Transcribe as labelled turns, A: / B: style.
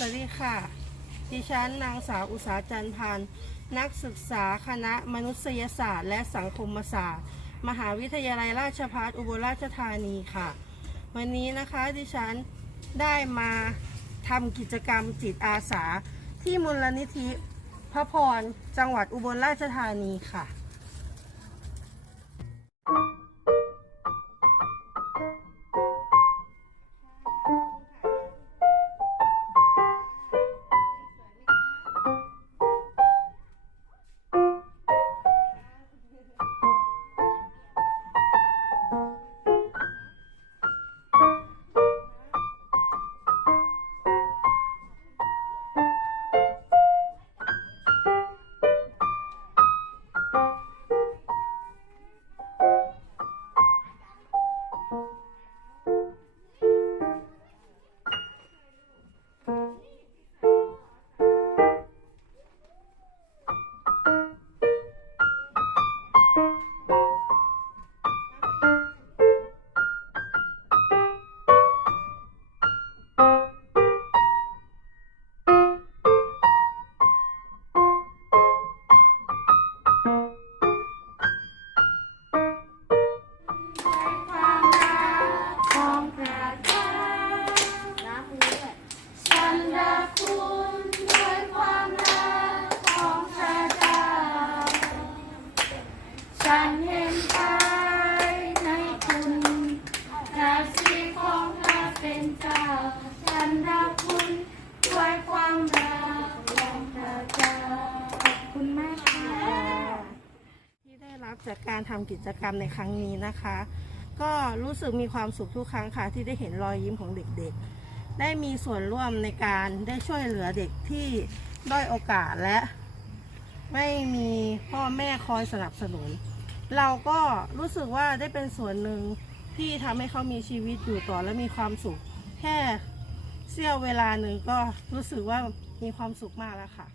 A: สวัสดีค่ะ ดิฉันนางสาวอุษาจันทร์พันธ์นักศึกษาคณะมนุษยศาสตร์ และสังคมศาสตร์ มหาวิทยาลัยราชภัฏอุบลราชธานีค่ะ วันนี้นะคะดิฉันได้มาทำกิจกรรมจิตอาสา ที่มูลนิธิพระพรจังหวัดอุบลราชธานีค่ะ
B: จ้าฉันรักคุณด้วยความรักของพระเจ้าขอบคุณมากค่ะ
A: ที่ได้รับจากการทำกิจกรรมในครั้งนี้นะคะ ก็รู้สึกมีความสุขทุกครั้งค่ะ ที่ได้เห็นรอยยิ้มของเด็กๆ ได้มีส่วนร่วมในการได้ช่วยเหลือเด็กที่ด้อยโอกาสและ ไม่มีพ่อแม่คอยสนับสนุน เราก็รู้สึกว่าได้เป็นส่วนหนึ่งที่ทำให้เขามีชีวิตอยู่ต่อและมีความสุข แค่เสี้ยวเวลาหนึ่งก็รู้สึกว่ามีความสุขมากแล้วค่ะ